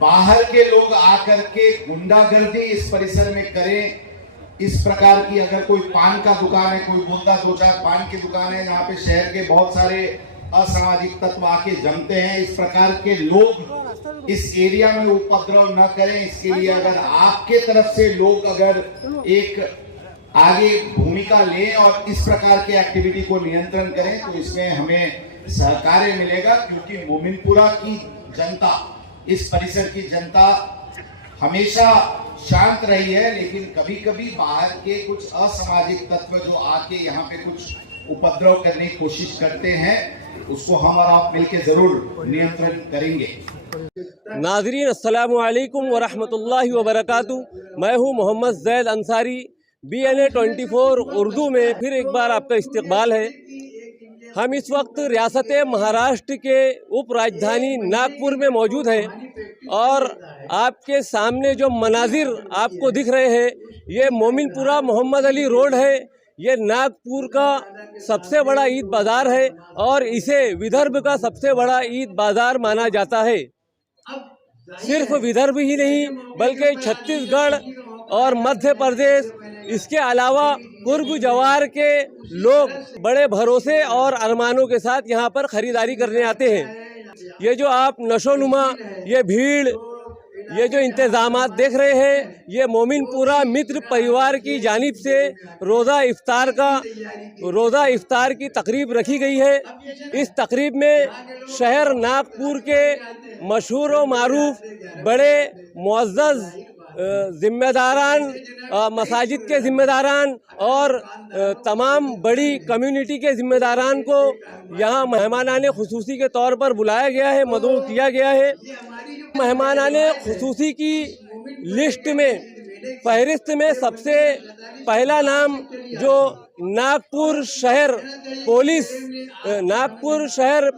बाहर के लोग आकर के गुंडागर्दी इस परिसर में करें, इस प्रकार की अगर कोई पान का दुकान है, कोई बोलता दो चार पान की दुकान है जहाँ पे शहर के बहुत सारे असामाजिक तत्व आके जमते हैं, इस प्रकार के लोग इस एरिया में उपद्रव न करें, इसके लिए अगर आपके तरफ से लोग अगर एक आगे भूमिका लें और इस प्रकार के एक्टिविटी को नियंत्रण करें तो इसमें हमें सहकार्य मिलेगा। क्योंकि मोमिनपुरा की जनता, इस परिसर की जनता हमेशा शांत रही है, लेकिन कभी कभी बाहर के कुछ असामाजिक तत्व जो आके यहाँ पे कुछ उपद्रव करने की कोशिश करते हैं, उसको हम और आप मिलकर जरूर नियंत्रण करेंगे। नाज़रीन अस्सलामु अलैकुम व रहमतुल्लाहि व बरकातुहू। मैं हूँ मोहम्मद ज़ैद अंसारी। BNA 24 उर्दू में फिर एक बार आपका इस्तकबाल है। हम इस वक्त रियासत महाराष्ट्र के उप राजधानी नागपुर में मौजूद हैं और आपके सामने जो मनाजिर आपको दिख रहे हैं ये मोमिनपुरा मोहम्मद अली रोड है। ये नागपुर का सबसे बड़ा ईद बाज़ार है और इसे विदर्भ का सबसे बड़ा ईद बाज़ार माना जाता है। सिर्फ विदर्भ ही नहीं बल्कि छत्तीसगढ़ और मध्य प्रदेश, इसके अलावा कुर्ब जवार के लोग बड़े भरोसे और अरमानों के साथ यहाँ पर ख़रीदारी करने आते हैं। ये जो आप नशोनुमा, ये भीड़, ये जो इंतज़ामात देख रहे हैं, ये मोमिनपुरा मित्र परिवार की जानिब से रोज़ा इफ्तार की तकरीब रखी गई है। इस तकरीब में शहर नागपुर के मशहूर व मारूफ बड़े मुअज़्ज़ज़ ज़िम्मेदारान, मसाजिद के ज़िम्मेदारान और तमाम बड़ी कम्युनिटी के ज़िम्मेदारान को यहाँ मेहमानाने ख़ुसूसी के तौर पर बुलाया गया है, मदऊ किया गया है। मेहमानाने ख़ुसूसी की लिस्ट में, फहरिस्त में सबसे पहला नाम जो नागपुर शहर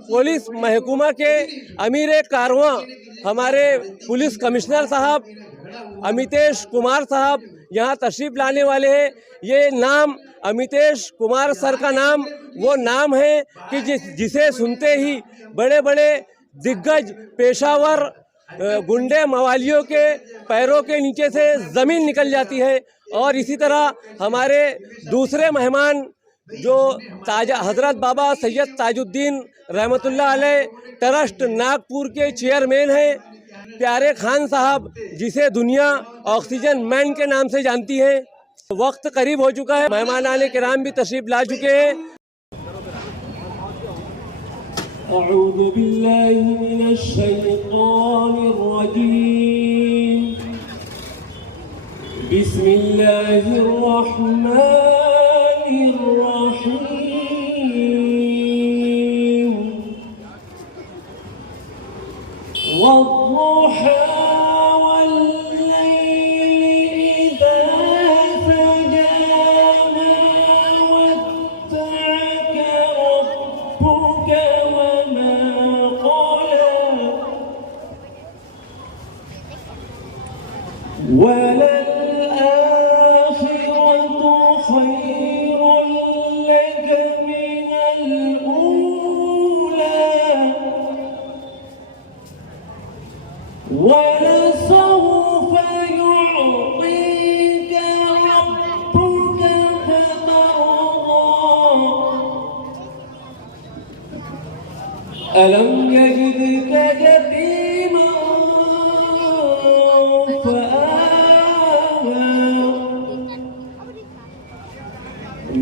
पुलिस महकमा के अमीर कारवां हमारे पुलिस कमिश्नर साहब अमितेश कुमार साहब यहाँ तशरीफ़ लाने वाले हैं। ये नाम अमितेश कुमार सर का नाम वो नाम है कि जिसे सुनते ही बड़े बड़े दिग्गज पेशावर गुंडे मवालियों के पैरों के नीचे से ज़मीन निकल जाती है। और इसी तरह हमारे दूसरे मेहमान जो हज़रत बाबा सैयद ताजुद्दीन रहमतुल्लाह अलैह ट्रस्ट नागपुर के चेयरमैन हैं, प्यारे खान साहब, जिसे दुनिया ऑक्सीजन मैन के नाम से जानती है। वक्त करीब हो चुका है, मेहमानाने किराम भी तशरीफ़ ला चुके हैं। अऊज़ु बिल्लाहि मिनश शैतानिर रजीम, बिस्मिल्लाहिर रहमानिर रहीम, वद्दुहा वललआखिरतु खैरुल लक मिनल ऊला वलसौफ युअतीका रब्बुक फतर्दा अलम यजिदका यतीमा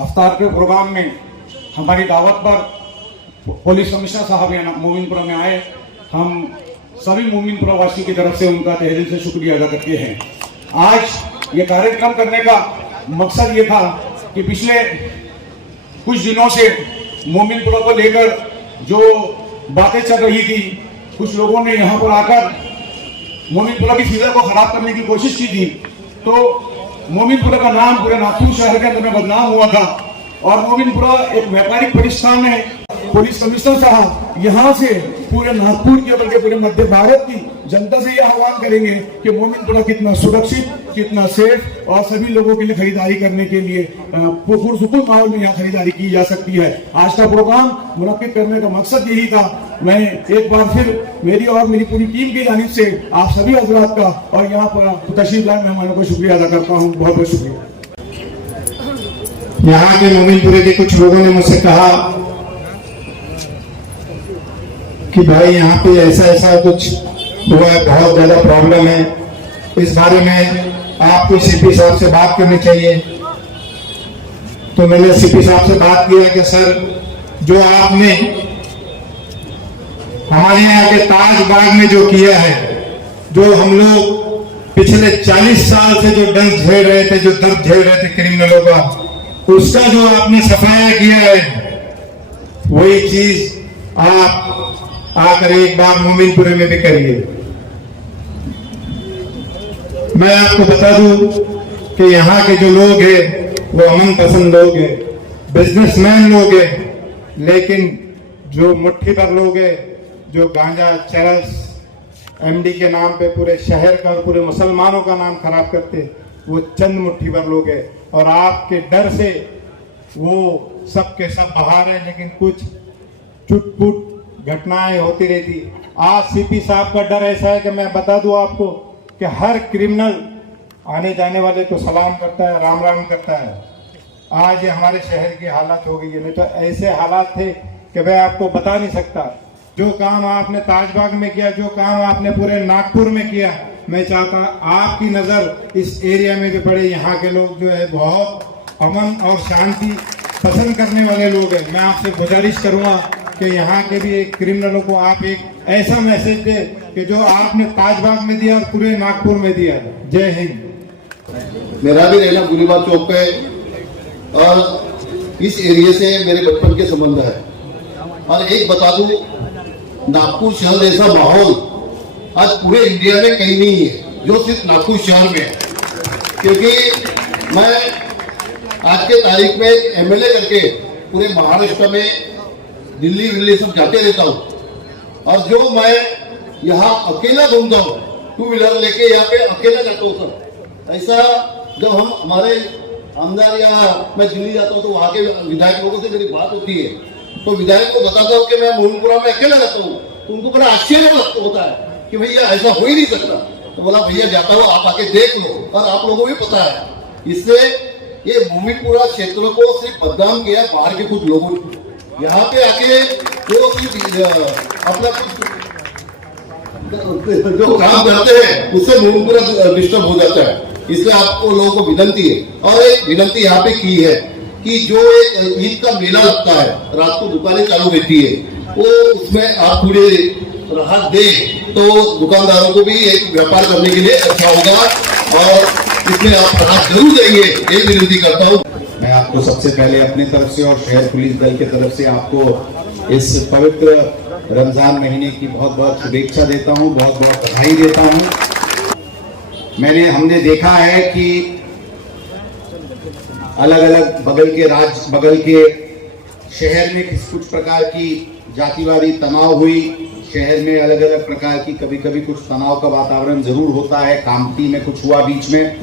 अफ्तार के प्रोग्राम में हमारी दावत पर पुलिस कमिश्नर साहब यहाँ मोमिनपुरा में आए। हम सभी मोमिनपुरा वासियों की तरफ से उनका तहे दिल से शुक्रिया अदा करते हैं। आज ये कार्यक्रम करने का मकसद ये था कि पिछले कुछ दिनों से मोमिनपुरा को लेकर जो बातें चल रही थी, कुछ लोगों ने यहाँ पर आकर मोमिनपुरा की फिजा को खराब करने की कोशिश की थी। तो मोमिनपुरा का नाम पूरे नागपुर शहर के अंदर में बदनाम हुआ था और मोमिनपुरा एक व्यापारिक प्रतिष्ठान है। पुलिस कमिश्नर साहब यहाँ से पूरे नागपुर के बल्कि पूरे मध्य भारत की जनता से यह आह्वान करेंगे कि मोमिनपुरा कितना सुरक्षित, कितना सेफ और सभी लोगों के लिए खरीदारी करने के लिए पुरसुकून माहौल में यहाँ खरीदारी की जा सकती है। आज का प्रोग्राम मुनक्किद करने का मकसद यही था। मैं एक बार फिर मेरी और मेरी पूरी टीम की जानिब से आप सभी हजरात का और यहाँ पर तशरीफ लाए मेहमानों को शुक्रिया अदा करता हूँ। बहुत बहुत शुक्रिया। यहाँ के मोमिनपुरे के कुछ लोगों ने मुझसे कहा कि भाई यहाँ पे ऐसा ऐसा कुछ हुआ है, बहुत ज्यादा प्रॉब्लम है, इस बारे में आपको सीपी साहब से बात करनी चाहिए। तो मैंने सीपी साहब से बात किया कि सर, जो आपने हमारे यहाँ के ताज बाग में जो किया है, जो हम लोग पिछले 40 साल से जो दर्द झेल रहे थे, जो दर्द झेल रहे थे क्रिमिनलों का, उसका जो आपने सफाया किया है, वही चीज आप आकर एक बार मोमिनपुरे में भी करिए। मैं आपको बता दूं कि यहाँ के जो लोग हैं वो अमन पसंद लोग हैं, बिजनेसमैन लोग हैं, लेकिन जो मुट्ठी भर लोग हैं, जो गांजा चरस एमडी के नाम पे पूरे शहर का और पूरे मुसलमानों का नाम खराब करते, वो चंद मुट्ठी भर लोग हैं। और आपके डर से वो सब के सब बाहर है, लेकिन कुछ चुटपुट घटनाएं होती रहती। आज सीपी साहब का डर ऐसा है कि मैं बता दूं आपको कि हर क्रिमिनल आने जाने वाले को सलाम करता है, राम राम करता है। आज ये हमारे शहर की हालत हो गई है, नहीं तो ऐसे हालात थे कि मैं आपको बता नहीं सकता। जो काम आपने ताजबाग में किया, जो काम आपने पूरे नागपुर में किया, मैं चाहता आपकी नजर इस एरिया में भी पड़े। यहाँ के लोग जो है बहुत अमन और शांति पसंद करने वाले लोग हैं। मैं आपसे गुजारिश करूंगा कि यहाँ के भी एक क्रिमिनलों को आप एक ऐसा मैसेज दे कि जो आपने ताजबाग में दिया और पूरे नागपुर में दिया। जय हिंद। मेरा भी रहना गुलीबाग चौक पे और इस एरिया से मेरे बचपन के संबंध है। और एक बता दूं, नागपुर शहर जैसा माहौल आज पूरे इंडिया में कहीं नहीं है जो सिर्फ नागपुर शहर में है। क्योंकि मैं आज के तारीख में एमएलए करके पूरे महाराष्ट्र में दिल्ली सब जाते रहता हूँ और जो मैं यहाँ अकेला घूमता हूँ, 2 व्हीलर लेके यहाँ पे अकेला जाता हूँ सर। ऐसा जब हम हमारे आमदार या मैं दिल्ली जाता हूँ तो वहाँ के विधायक लोगों से मेरी बात होती है, तो विधायक को बताता हूँ कि मैं मोमिनपुरा में अकेला जाता हूँ, तो उनको बड़ा आश्चर्य होता है कि भैया ऐसा हो ही नहीं सकता। तो बोला भैया जाता हूँ, आप आके देख लो। और आप लोगों को भी पता है, इससे ये मोमिनपुरा क्षेत्र को सिर्फ बदनाम किया बाहर के कुछ लोगों ने। यहाँ पे आके वो सिर्फ अपना कुछ जो काम करते हैं उससे मोमिनपुरा डिस्टर्ब हो जाता है। इसलिए आपको लोगों को विनती है, और एक विनती यहाँ पे की है कि जो एक ईद का मेला लगता है, रात को दुकानें चालू रहती है, वो उसमें आप पूरे राहत दे तो दुकानदारों को भी एक व्यापार करने के लिए अच्छा होगा और इसमें आप राहत जरूर देंगे, ये विनती करता हूँ। मैं आपको सबसे पहले अपनी तरफ से और शहर पुलिस दल की तरफ से आपको इस पवित्र रमजान महीने की बहुत बहुत शुभेच्छा देता हूँ, बहुत बहुत बधाई देता हूँ। हमने देखा है कि अलग अलग बगल के शहर में कुछ प्रकार की जातिवादी तनाव हुई, शहर में अलग अलग प्रकार की कभी कभी कुछ तनाव का वातावरण जरूर होता है, कामती में कुछ हुआ बीच में,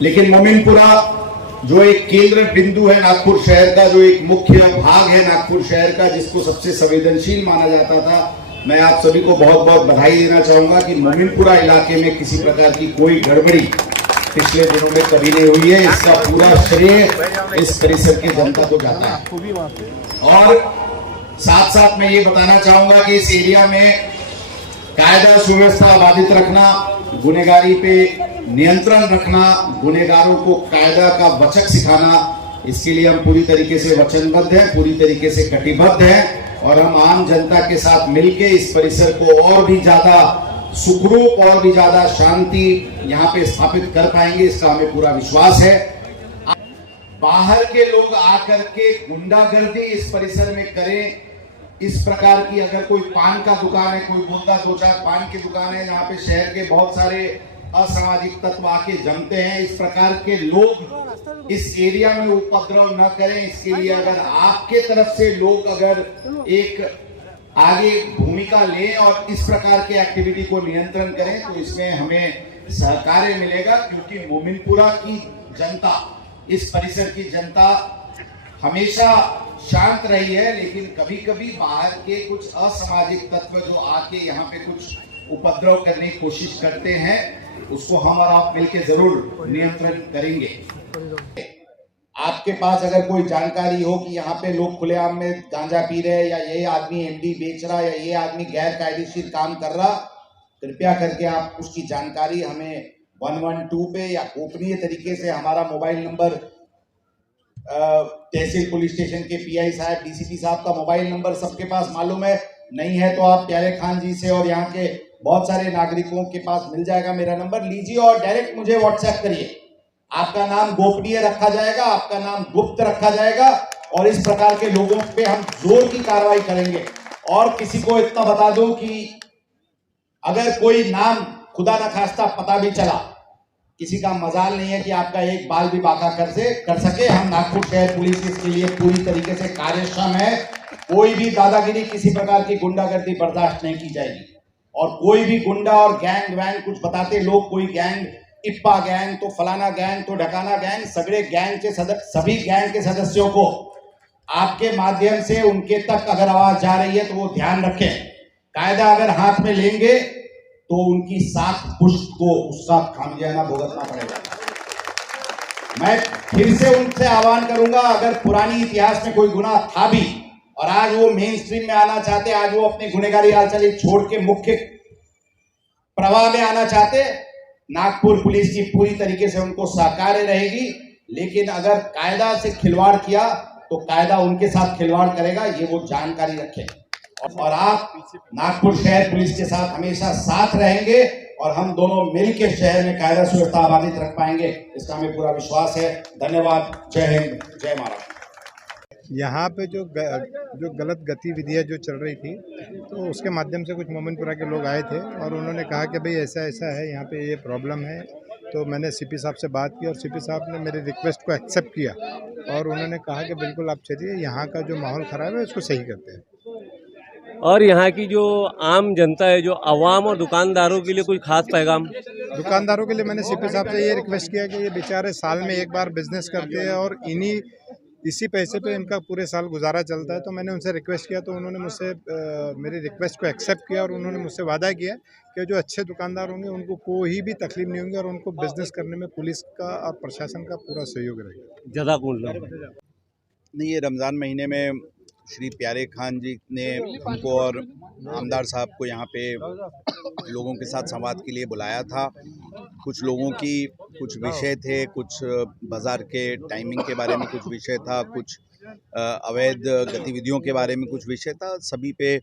लेकिन मोमिनपुरा जो एक केंद्र बिंदु है नागपुर शहर का, जो एक मुख्य भाग है नागपुर शहर का, जिसको सबसे संवेदनशील माना जाता था, मैं आप सभी को बहुत बहुत बधाई देना चाहूंगा कि मोमिनपुरा इलाके में किसी प्रकार की कोई गड़बड़ी पिछले दिनों में कभी नहीं हुई है। इसका पूरा श्रेय इस परिसर की जनता को जाता है। और साथ साथ मैं ये बताना चाहूंगा कि इस एरिया में कायदा सुव्यवस्था बाधित रखना, गुनहगारी पे नियंत्रण रखना, गुनहगारों को कायदा का वचक सिखाना, इसके लिए हम पूरी तरीके से वचनबद्ध हैं, पूरी तरीके से कटिबद्ध हैं और हम आम जनता के साथ मिलकर इस परिसर को और भी ज्यादा सुखरूप और भी ज्यादा शांति यहाँ पे स्थापित कर पाएंगे, इसका हमें पूरा विश्वास है। बाहर के लोग आकर के गुंडागर्दी इस परिसर में करें, इस प्रकार की अगर कोई पान का दुकान है, कोई बोलता दो चार पान की दुकान है जहाँ पे शहर के बहुत सारे असामाजिक तत्व आके जमते हैं, इस प्रकार के लोग इस एरिया में उपद्रव न करें, इसके लिए अगर आपके तरफ से लोग अगर एक आगे भूमिका लें और इस प्रकार के एक्टिविटी को नियंत्रण करें तो इसमें हमें सहकार्य मिलेगा, क्योंकि मोमिनपुरा की जनता, इस परिसर की जनता हमेशा शांत रही है, लेकिन कभी कभी बाहर के कुछ असामाजिक तत्व जो आके यहाँ पे कुछ उपद्रव करने की कोशिश करते हैं, उसको हम और आप मिलकर जरूर नियंत्रण करेंगे। आपके पास अगर कोई जानकारी हो कि यहाँ पे लोग खुलेआम में गांजा पी रहे हैं, या ये आदमी एमडी बेच रहा, या ये आदमी गैर कायदेशीर काम कर रहा, कृपया करके आप उसकी जानकारी हमें 112 पे या गोपनीय तरीके से, हमारा मोबाइल नंबर तहसील पुलिस स्टेशन के पीआई साहब, डीसीपी साहब का मोबाइल नंबर सबके पास मालूम है, नहीं है तो आप प्यारे खान जी से और यहाँ के बहुत सारे नागरिकों के पास मिल जाएगा, मेरा नंबर लीजिए और डायरेक्ट मुझे व्हाट्सएप करिए। आपका नाम गोपनीय रखा जाएगा, आपका नाम गुप्त रखा जाएगा और इस प्रकार के लोगों पे हम जोर की कार्रवाई करेंगे। और किसी को इतना बता दूं कि अगर कोई नाम खुदा न खास्ता पता भी चला, किसी का मजाल नहीं है कि आपका एक बाल भी बाका कर सके, हम नागपुर शहर पुलिस इसके लिए पूरी तरीके से कार्यक्षम है। कोई भी दादागिरी, किसी प्रकार की गुंडागर्दी बर्दाश्त नहीं की जाएगी और कोई भी गुंडा और गैंग वैंग कुछ बताते लोग, कोई गैंग इप्पा गैंग तो फलाना गैंग तो ढकाना गैंग, सभी गैंग के सदस्यों को आपके माध्यम से उनके तक अगर आवाज जा रही है तो वो ध्यान रखें, कायदा अगर हाथ में लेंगे तो उनकी साख पुष्ट को उसका खामियाजा भुगतना पड़ेगा। मैं फिर से उनसे आह्वान करूंगा, अगर पुरानी इतिहास में कोई गुनाह था भी और आज वो मेन स्ट्रीम में आना चाहते, आज वो अपनी गुनहगारी हालचाल छोड़ के मुख्य प्रवाह में आना चाहते, नागपुर पुलिस की पूरी तरीके से उनको सहकार्य रहेगी। लेकिन अगर कायदा से खिलवाड़ किया तो कायदा उनके साथ खिलवाड़ करेगा, ये वो जानकारी रखें। और आप नागपुर शहर पुलिस के साथ हमेशा साथ रहेंगे और हम दोनों मिलकर शहर में कायदा सुव्यवस्था बाधित रख पाएंगे, इसका हमें पूरा विश्वास है। धन्यवाद। जय हिंद, जय महाराष्ट्र। यहाँ पे जो गलत गतिविधियाँ जो चल रही थी, तो उसके माध्यम से कुछ मोमिनपुरा के लोग आए थे और उन्होंने कहा कि भाई ऐसा ऐसा है, यहाँ पे ये प्रॉब्लम है। तो मैंने सीपी साहब से बात की और सीपी साहब ने मेरी रिक्वेस्ट को एक्सेप्ट किया और उन्होंने कहा कि बिल्कुल आप चलिए, यहाँ का जो माहौल ख़राब है उसको सही करते हैं। और यहाँ की जो आम जनता है, जो आवाम और दुकानदारों के लिए कोई खास पैगाम? दुकानदारों के लिए मैंने सीपी साहब से ये रिक्वेस्ट किया कि ये बेचारे साल में एक बार बिजनेस करते हैं और इसी पैसे पे इनका पूरे साल गुजारा चलता है। तो मैंने उनसे रिक्वेस्ट किया तो उन्होंने मुझसे मेरी रिक्वेस्ट को एक्सेप्ट किया और उन्होंने मुझसे वादा किया कि जो अच्छे दुकानदार होंगे उनको कोई भी तकलीफ नहीं होगी और उनको बिजनेस करने में पुलिस का और प्रशासन का पूरा सहयोग रहेगा। जज़ाकुमुल्लाह। नहीं, ये रमज़ान महीने में श्री प्यारे खान जी ने हमको और आमदार साहब को यहाँ पे लोगों के साथ संवाद के लिए बुलाया था। कुछ लोगों की कुछ विषय थे, कुछ बाज़ार के टाइमिंग के बारे में कुछ विषय था, कुछ अवैध गतिविधियों के बारे में कुछ विषय था। सभी पे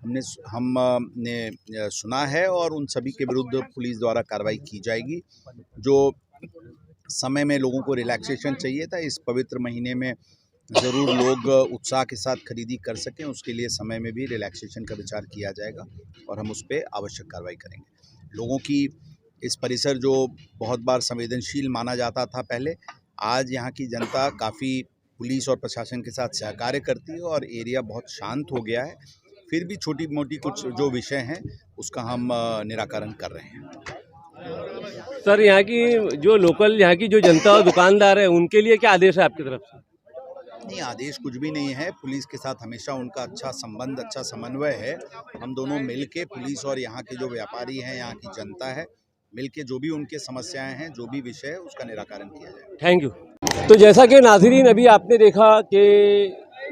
हमने सुना है और उन सभी के विरुद्ध पुलिस द्वारा कार्रवाई की जाएगी। जो समय में लोगों को रिलैक्सेशन चाहिए था, इस पवित्र महीने में ज़रूर लोग उत्साह के साथ खरीदी कर सकें, उसके लिए समय में भी रिलैक्सेशन का विचार किया जाएगा और हम उस पर आवश्यक कार्रवाई करेंगे। लोगों की इस परिसर जो बहुत बार संवेदनशील माना जाता था पहले, आज यहाँ की जनता काफ़ी पुलिस और प्रशासन के साथ सहकार्य करती है और एरिया बहुत शांत हो गया है। फिर भी छोटी मोटी कुछ जो विषय हैं उसका हम निराकरण कर रहे हैं। सर, यहाँ की जो लोकल यहाँ की जो जनता और दुकानदार है उनके लिए क्या आदेश है आपकी तरफ से? नहीं, आदेश कुछ भी नहीं है। पुलिस के साथ हमेशा उनका अच्छा संबंध, अच्छा समन्वय है। हम दोनों मिलके, पुलिस और यहाँ के जो व्यापारी हैं, यहाँ की जनता है, मिलके जो भी उनके समस्याएं हैं, जो भी विषय है, उसका निराकरण किया जाए। Thank you. तो जैसा कि नाज़रीन अभी आपने देखा कि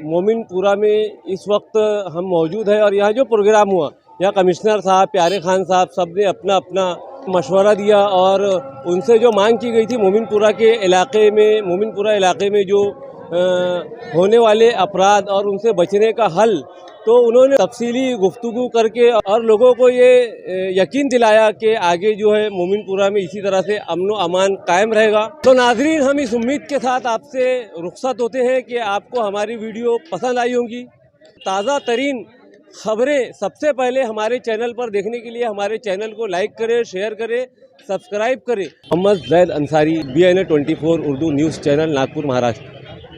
मोमिनपुरा में इस वक्त हम मौजूद हैं और यहाँ जो प्रोग्राम हुआ, यहाँ कमिश्नर साहब, प्यारे खान साहब, सब ने अपना अपना मशवरा दिया और उनसे जो मांग की गई थी मोमिनपुरा इलाके में जो होने वाले अपराध और उनसे बचने का हल, तो उन्होंने तफसीली गुफ्तगू करके और लोगों को ये यकीन दिलाया कि आगे जो है मोमिनपुरा में इसी तरह से अमन व अमान कायम रहेगा। तो नाजरीन, हम इस उम्मीद के साथ आपसे रुखसत होते हैं कि आपको हमारी वीडियो पसंद आई होंगी। ताज़ा तरीन खबरें सबसे पहले हमारे चैनल पर देखने के लिए हमारे चैनल को लाइक करें, शेयर करें, सब्सक्राइब करें। Mohammad Zaid Ansari, BNA 24 Urdu news channel, Nagpur, Maharashtra.